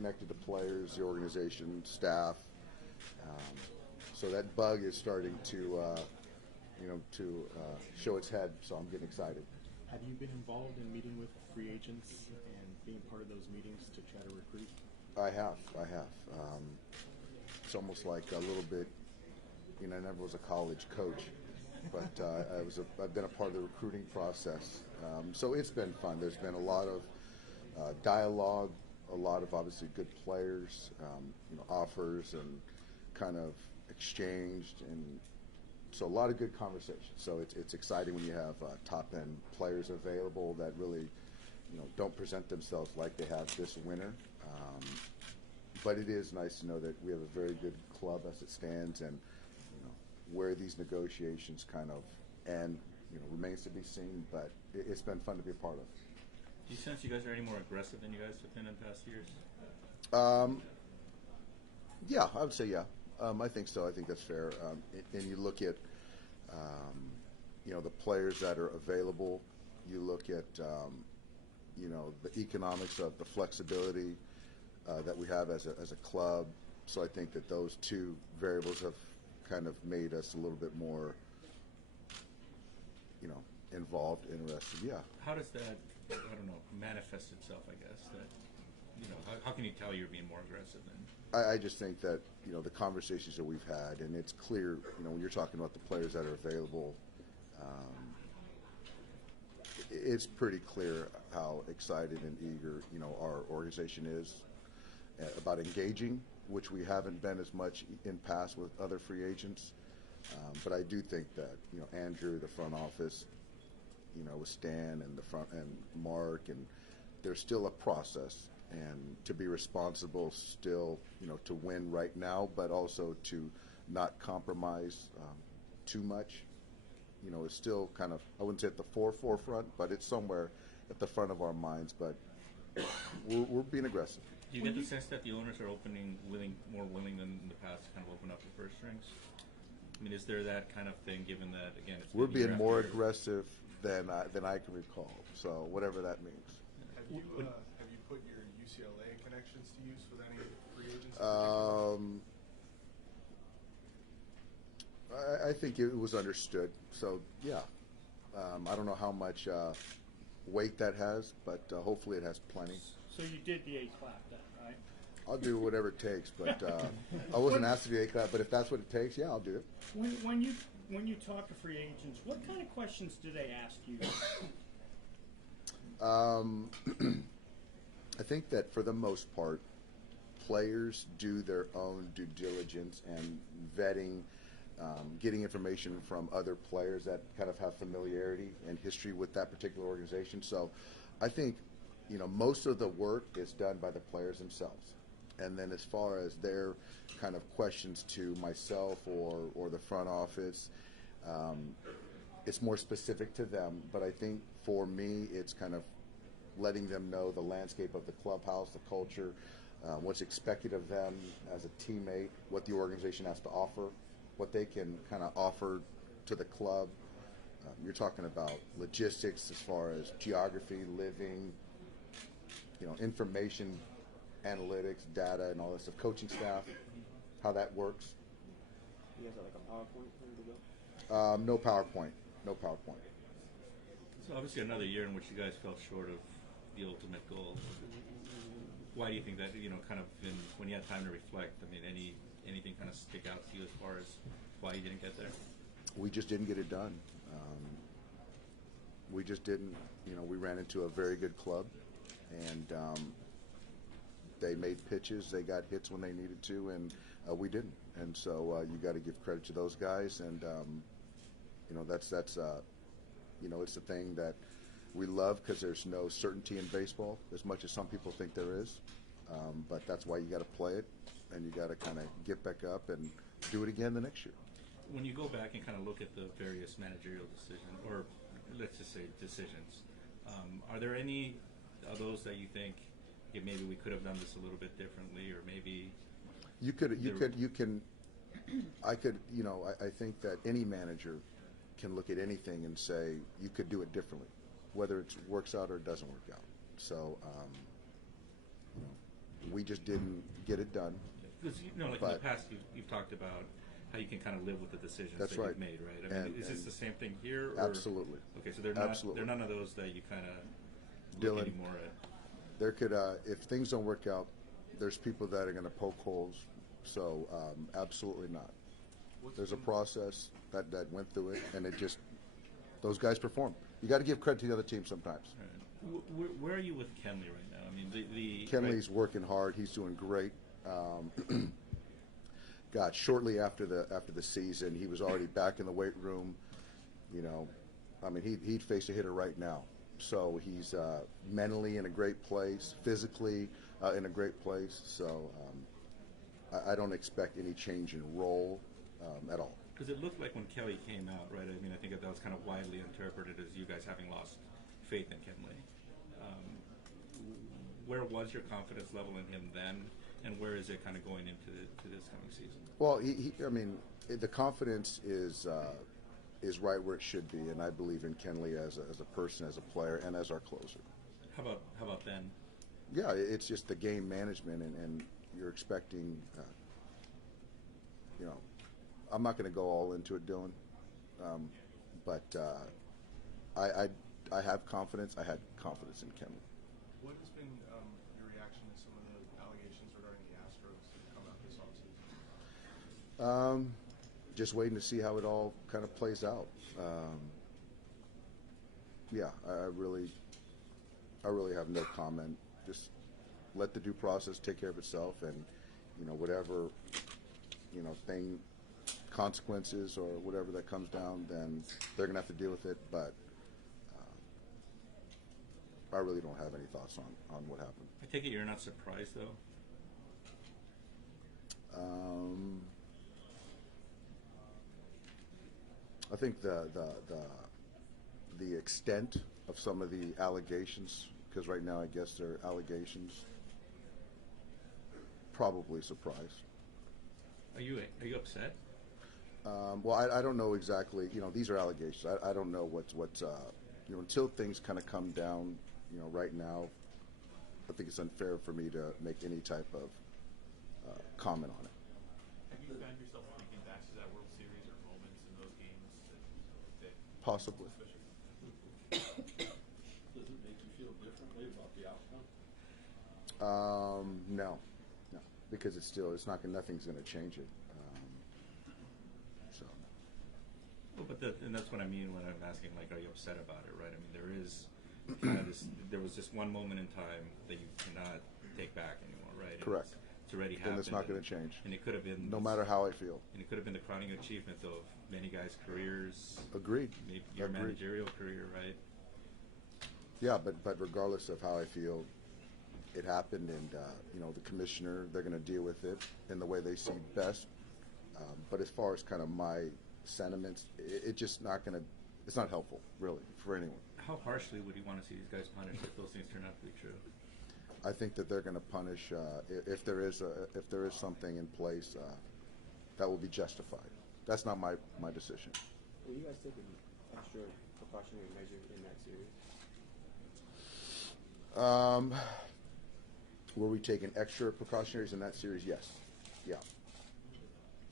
connected to players, the organization, staff. Um, so that bug is starting to show its head. So I'm getting excited. Have you been involved in meeting with free agents and being part of those meetings to try to recruit? I have. It's almost like a little bit. I never was a college coach, but I've been a part of the recruiting process. So it's been fun. There's been a lot of dialogue, a lot of obviously good players, offers and kind of exchanged, and so a lot of good conversations. So it's exciting when you have top end players available that really don't present themselves like they have this winter. But it is nice to know that we have a very good club as it stands, and where these negotiations kind of end, remains to be seen. But it's been fun to be a part of. Do you sense you guys are any more aggressive than you guys have been in past years? Yeah, I would say yeah. I think so. I think that's fair. And you look at, the players that are available. You look at, the economics of the flexibility that we have as a club. So I think that those two variables have kind of made us a little bit more, involved, interested. Yeah. How does that, manifest itself? I guess that, how can you tell you're being more aggressive than? I just think that the conversations that we've had, and it's clear, when you're talking about the players that are available, it's pretty clear how excited and eager our organization is about engaging, which we haven't been as much in past with other free agents. But I do think that Andrew, the front office, with Stan and and Mark, and there's still a process, and to be responsible still, to win right now, but also to not compromise too much. It's still kind of, I wouldn't say at the forefront, but it's somewhere at the front of our minds. But we're being aggressive. Do you get the sense that the owners are more willing than in the past to kind of open up the purse strings? I mean, is there that kind of thing, given that, again, we're being more aggressive than I can recall, so whatever that means. Have you put your UCLA connections to use with any free agents? I think it was understood, so yeah. I don't know how much weight that has, but hopefully it has plenty. So you did the A-clap then, right? I'll do whatever it takes, but I wasn't asked to do A-clap, but if that's what it takes, yeah, I'll do it. When you talk to free agents, what kind of questions do they ask you? I think that for the most part, players do their own due diligence and vetting, getting information from other players that kind of have familiarity and history with that particular organization. So I think, most of the work is done by the players themselves. And then as far as their kind of questions to myself or the front office, it's more specific to them. But I think for me, it's kind of letting them know the landscape of the clubhouse, the culture, what's expected of them as a teammate, what the organization has to offer, what they can kind of offer to the club. You're talking about logistics as far as geography, living, information, analytics, data, and all this stuff. Coaching staff, how that works. You guys have like a PowerPoint ready to go? No PowerPoint. No PowerPoint. So obviously another year in which you guys fell short of the ultimate goal. Why do you think that, kind of when you had time to reflect, I mean, anything kind of stick out to you as far as why you didn't get there? We just didn't get it done. We just didn't, we ran into a very good club, and they made pitches, they got hits when they needed to, and we didn't. And so you got to give credit to those guys, and that's it's the thing that we love, because there's no certainty in baseball as much as some people think there is. But that's why you got to play it, and you got to kind of get back up and do it again the next year. When you go back and kind of look at the various managerial decisions, or let's just say decisions, are there any of those that you think, yeah, maybe we could have done this a little bit differently, or maybe I think that any manager can look at anything and say you could do it differently, whether it works out or it doesn't work out. So We just didn't get it done. Because like in the But- past, you've talked about how you can kind of live with the decisions That's that right. you've made, right? I mean, And- is this and- the same thing here? Or? Absolutely. Okay, so they're Absolutely. none of those that you kind of Dylan, look anymore at. There could, if things don't work out, there's people that are going to poke holes. So absolutely not. There's a process that went through it, and it just those guys perform. You got to give credit to the other team sometimes. Right. Where are you with Kenley right now? I mean, the Kenley's working hard. He's doing great. God, shortly after the season, he was already back in the weight room. You know, I mean, he'd face a hitter right now. So he's mentally in a great place, physically in a great place. So I don't expect any change in role at all. Because it looked like when Kelly came out, right? I mean, I think that was kind of widely interpreted as you guys having lost faith in Kenley. Where was your confidence level in him then, and where is it kind of going into this coming season? Well, I mean, the confidence is right where it should be, and I believe in Kenley as a person, as a player, and as our closer. How about then? Yeah, it's just the game management, and you're expecting, you know, I'm not going to go all into it, Dylan, but I have confidence. I had confidence in Kenley. What has been your reaction to some of the allegations regarding the Astros that come out this offseason? Just waiting to see how it all kind of plays out. Yeah, I really have no comment. Just let the due process take care of itself, and you know, whatever, you know, consequences or whatever that comes down, then they're gonna have to deal with it. But I really don't have any thoughts on what happened. I take it you're not surprised though. I think the extent of some of the allegations, because right now I guess they're allegations, probably surprised. Are you upset? Well, I don't know exactly. You know, these are allegations. I don't know what's you know, until things kind of come down. You know, right now, I think it's unfair for me to make any type of comment on it. Have you found yourself thinking back to that World Series or moments in those games that Possibly. Does it make you feel differently about the outcome? No, because it's nothing's going to change it. So. Well, and that's what I mean when I'm asking, like, are you upset about it, right? I mean, there is kind of there was just one moment in time that you cannot take back anymore, right? And Correct. It's already happened. And it's not going to change. And it could have been No matter how I feel. And it could have been the crowning achievement of many guys' careers. Agreed. Maybe your Agreed. managerial career, right? Yeah, but regardless of how I feel, it happened, and you know, the commissioner, they're going to deal with it in the way they see best. But as far as kind of my sentiments, it's just not going to. It's not helpful, really, for anyone. How harshly would you want to see these guys punished if those things turn out to be true? I think that they're going to punish if there is something in place that will be justified. That's not my decision. Will you guys take an extra precautionary measure in that series? Were we taking extra precautionaries in that series? Yes. Yeah. So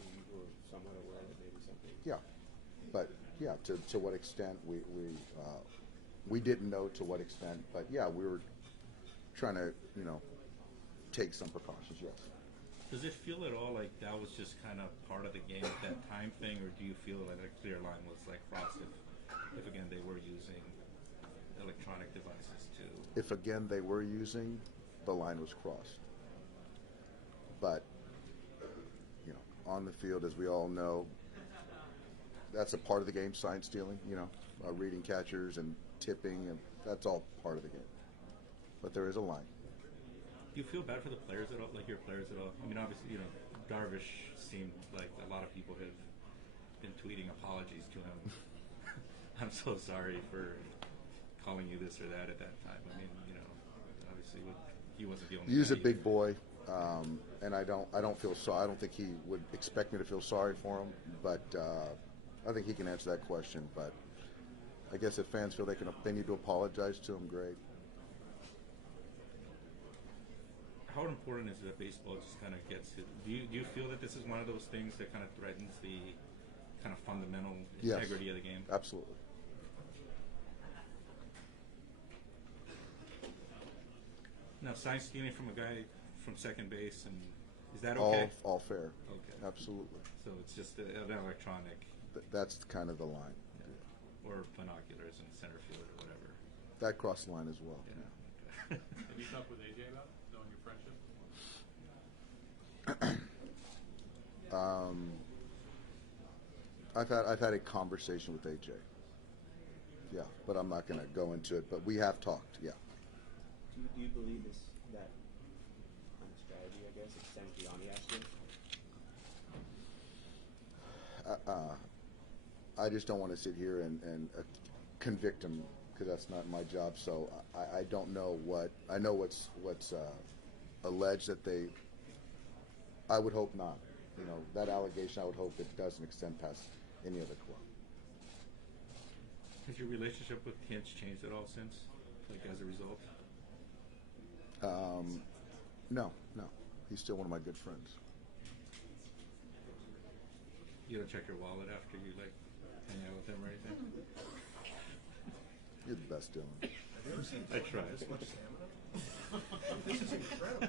you were somewhat aware that maybe something. Yeah. But yeah, to what extent we didn't know to what extent, but yeah, we were trying to, you know, take some precautions. Yes. Does it feel at all like that was just kind of part of the game at that time thing, or do you feel like a clear line was like crossed if again they were using electronic devices too? If again they were using, the line was crossed. But you know, on the field, as we all know, that's a part of the game. Sign stealing, you know, reading catchers and tipping, and that's all part of the game. But there is a line. Do you feel bad for the players at all, like your players at all? I mean, obviously, you know, Darvish seemed like a lot of people have been tweeting apologies to him. I'm so sorry for calling you this or that at that time. I mean, you know, obviously he wasn't the only. He's guy a big boy, and I don't feel sorry. I don't think he would expect me to feel sorry for him, but I think he can answer that question. But I guess if fans feel they need to apologize to him, great. how important is it that baseball just kind of gets to? Do you feel that this is one of those things that kind of threatens the kind of fundamental Yes. integrity of the game? Absolutely. Now, sign stealing from a guy from second base, and is that okay? All fair. Okay. Absolutely. So it's just an electronic That's kind of the line. or binoculars in center field or whatever. That crossed the line as well. Yeah. Have you talked with AJ about it, knowing your friendship? I've had a conversation with AJ. Yeah, but I'm not going to go into it. But we have talked. Yeah. Do you believe that kind of strategy, I guess, extends beyond the Astros? I just don't want to sit here and convict him because that's not my job. So I don't know what I know. What's alleged that they. I would hope not. You know, that allegation. I would hope it doesn't extend past any other club. Has your relationship with Hinch changed at all since, like as a result? No. He's still one of my good friends. You don't check your wallet after you like hang out with him or anything? You're the best, Dylan. Have you ever seen I tried. this much stamina? This is incredible.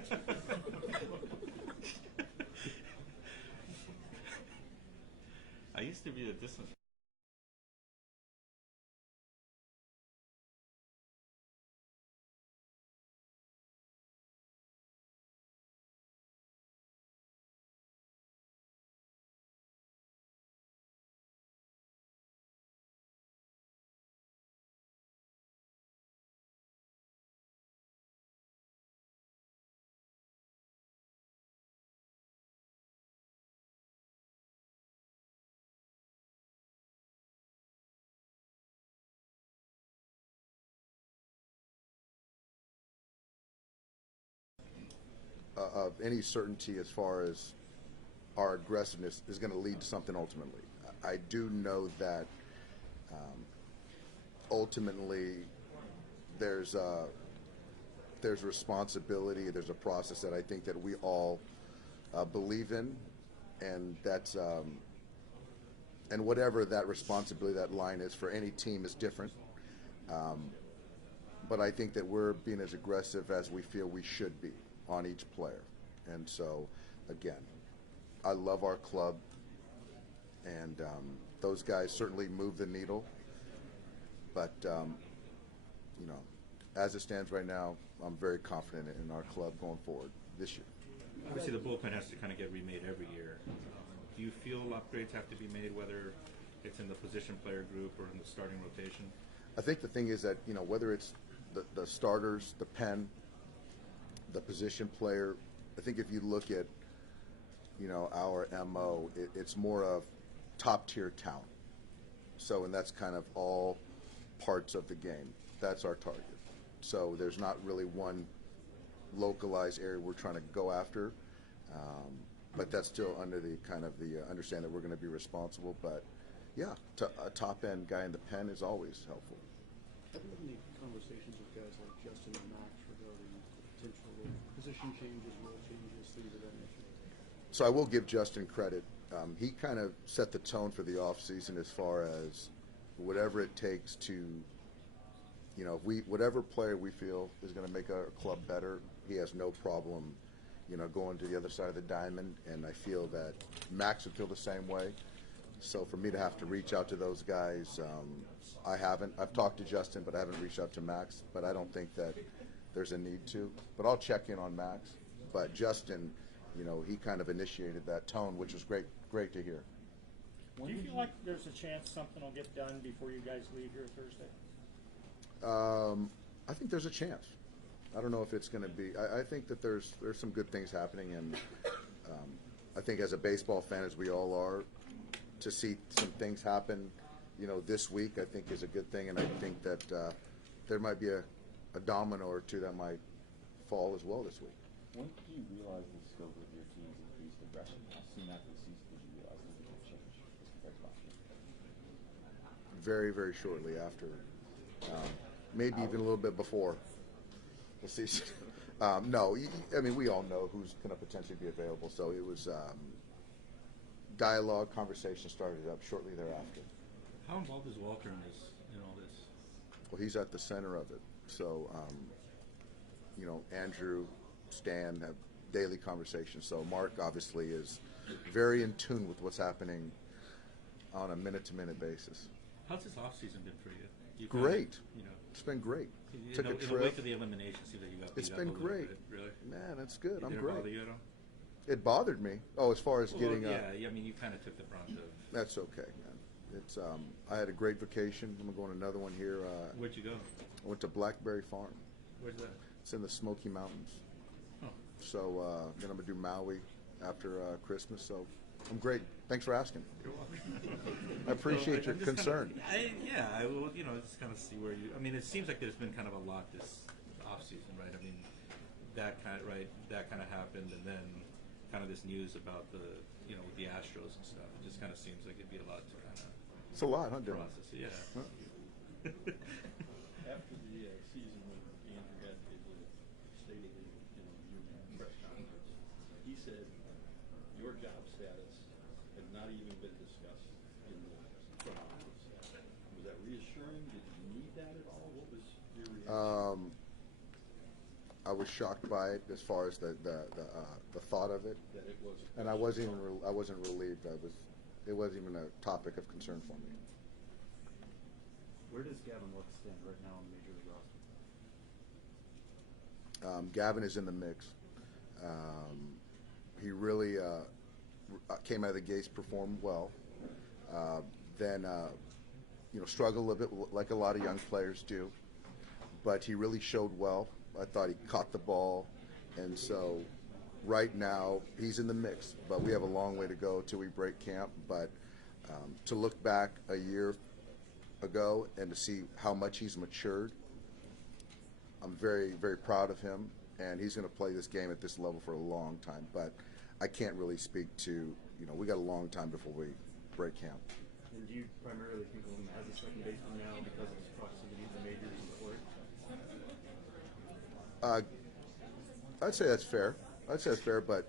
I used to be a distance. Of any certainty as far as our aggressiveness is going to lead to something ultimately. I do know that ultimately there's responsibility, there's a process that I think that we all believe in, and that's and whatever that responsibility, that line is for any team is different. But I think that we're being as aggressive as we feel we should be on each player. And so, again, I love our club, and those guys certainly move the needle. But, you know, as it stands right now, I'm very confident in our club going forward this year. Obviously, the bullpen has to kind of get remade every year. Do you feel upgrades have to be made, whether it's in the position player group or in the starting rotation? I think the thing is that, you know, whether it's the starters, the pen, the position player, I think if you look at, you know, our MO, it's more of top-tier talent. So, and that's kind of all parts of the game. That's our target. So there's not really one localized area we're trying to go after. But that's still under the kind of the understanding that we're going to be responsible. But, yeah, a top-end guy in the pen is always helpful. Have you had any conversations with guys like Justin and Max regarding potential position changes, role changes, things of that nature? So I will give Justin credit. He kind of set the tone for the offseason as far as whatever it takes to, you know, whatever player we feel is going to make our club better, he has no problem, you know, going to the other side of the diamond. And I feel that Max would feel the same way. So for me to have to reach out to those guys, I haven't. I've talked to Justin, but I haven't reached out to Max. But I don't think that there's a need to. But I'll check in on Max. But Justin, you know, he kind of initiated that tone, which was great to hear. Do you feel like there's a chance something will get done before you guys leave here Thursday? I think there's a chance. I don't know if it's going to be. I think that there's some good things happening, and I think as a baseball fan, as we all are, to see some things happen, you know, this week, I think is a good thing, and I think that there might be a domino or two that might fall as well this week. When did you realize the scope of your team's increased aggression? How soon after the season did you realize that it would change as compared to last year? Very, very shortly after. Maybe even a little bit before. We'll see. No, I mean, we all know who's going to potentially be available. So it was dialogue, conversation started up shortly thereafter. How involved is Walter in this, in all this? Well, he's at the center of it. So, Andrew, Stan have daily conversations. So Mark obviously is very in tune with what's happening on a minute-to-minute basis. How's this off season been for you? You Great. You know, It's been great. in Took the, a in the trip. wake of the elimination, seems like you got beat It's up been a little great. bit, really. Man, that's good. It I'm didn't great. bother you at all? It bothered me. Oh, as far as getting Well, yeah, I mean, you kind of took the brunt of. That's okay, man. It's I had a great vacation. I'm going another one here. Where'd you go? I went to Blackberry Farm. Where's that? It's in the Smoky Mountains. Oh. So then I'm gonna do Maui after Christmas. So I'm great. Thanks for asking. You're welcome. I appreciate your I'm just concern. I will, just kind of see where you. I mean, it seems like there's been kind of a lot this off season, right? I mean, that kind of happened, and then kind of this news about the, with the Astros and stuff. It just kind of seems like it'd be a lot to kind of It's a lot, huh, Dylan? process. Yeah. Huh? After the season when Andrew had stated in your press conference, he said your job status had not even been discussed in the front office. Was that reassuring? Did you need that at all? What was your reaction? I was shocked by it as far as the thought of it, That it was. and I wasn't relieved. It wasn't even a topic of concern for me. Where does Gavin Lux stand right now on the Major League roster? Gavin is in the mix. He really came out of the gates, performed well. Then, struggled a bit like a lot of young players do. But he really showed well. I thought he caught the ball. And so right now he's in the mix. But we have a long way to go till we break camp. But to look back a year ago and to see how much he's matured, I'm very, very proud of him, and he's going to play this game at this level for a long time. But I can't really speak to, we got a long time before we break camp. And do you primarily think of him as a second baseman now because of his proximity to the majors and the court? I'd say that's fair. But,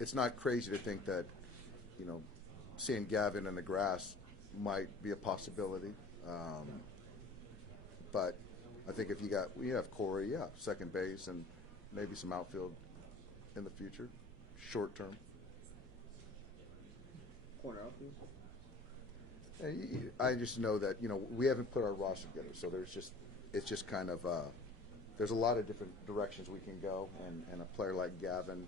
it's not crazy to think that, seeing Gavin in the grass might be a possibility. But I think we have Corey, second base, and maybe some outfield in the future, short term. Corner outfield? And I just know that we haven't put our roster together, so it's just kind of there's a lot of different directions we can go, and a player like Gavin,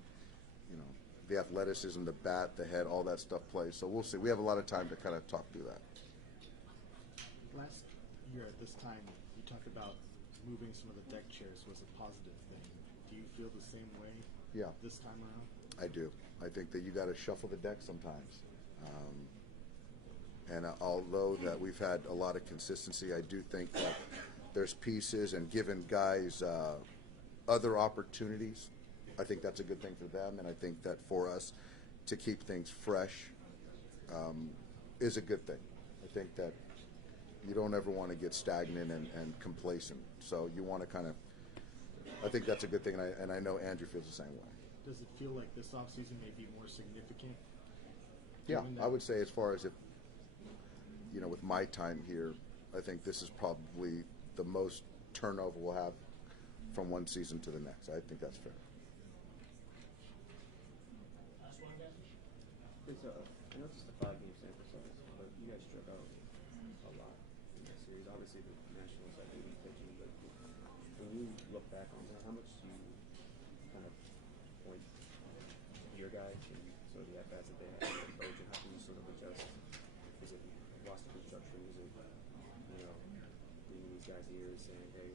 the athleticism, the bat, the head, all that stuff plays. So we'll see. We have a lot of time to kind of talk through that. Last year at this time, you talked about moving some of the deck chairs was a positive thing. Do you feel the same way? Yeah. This time around? I do. I think that you got to shuffle the deck sometimes. And although that we've had a lot of consistency, I do think that there's pieces and giving guys other opportunities. I think that's a good thing for them, and I think that for us to keep things fresh is a good thing. I think that you don't ever want to get stagnant and complacent. So you want to I think that's a good thing, and I know Andrew feels the same way. Does it feel like this offseason may be more significant? Yeah, Given I would say as far as with my time here, I think this is probably the most turnover we'll have from one season to the next. I think that's fair. I know it's just a 5-game sample size, but you guys struck out a lot in that series. Obviously, the Nationals had good pitching, but when you look back on that, how much do you kind of point to your guys and sort of the at-bats that they had and approach, and how can you sort of adjust? Is it roster construction? Is it, bringing these guys here and saying, hey,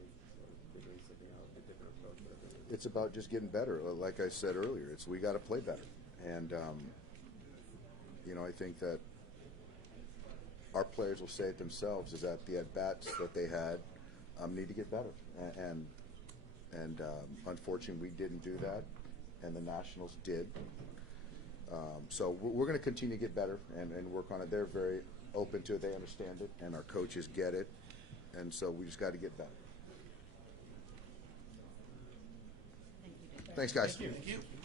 figuring something out, a different approach, whatever? It's about just getting better. Like I said earlier, we got to play better. And, I think that our players will say it themselves, is that the at-bats that they had need to get better. And unfortunately, we didn't do that, and the Nationals did. So we're going to continue to get better and work on it. They're very open to it. They understand it, and our coaches get it. And so we just got to get better. Thanks, guys. Thank you. Thank you.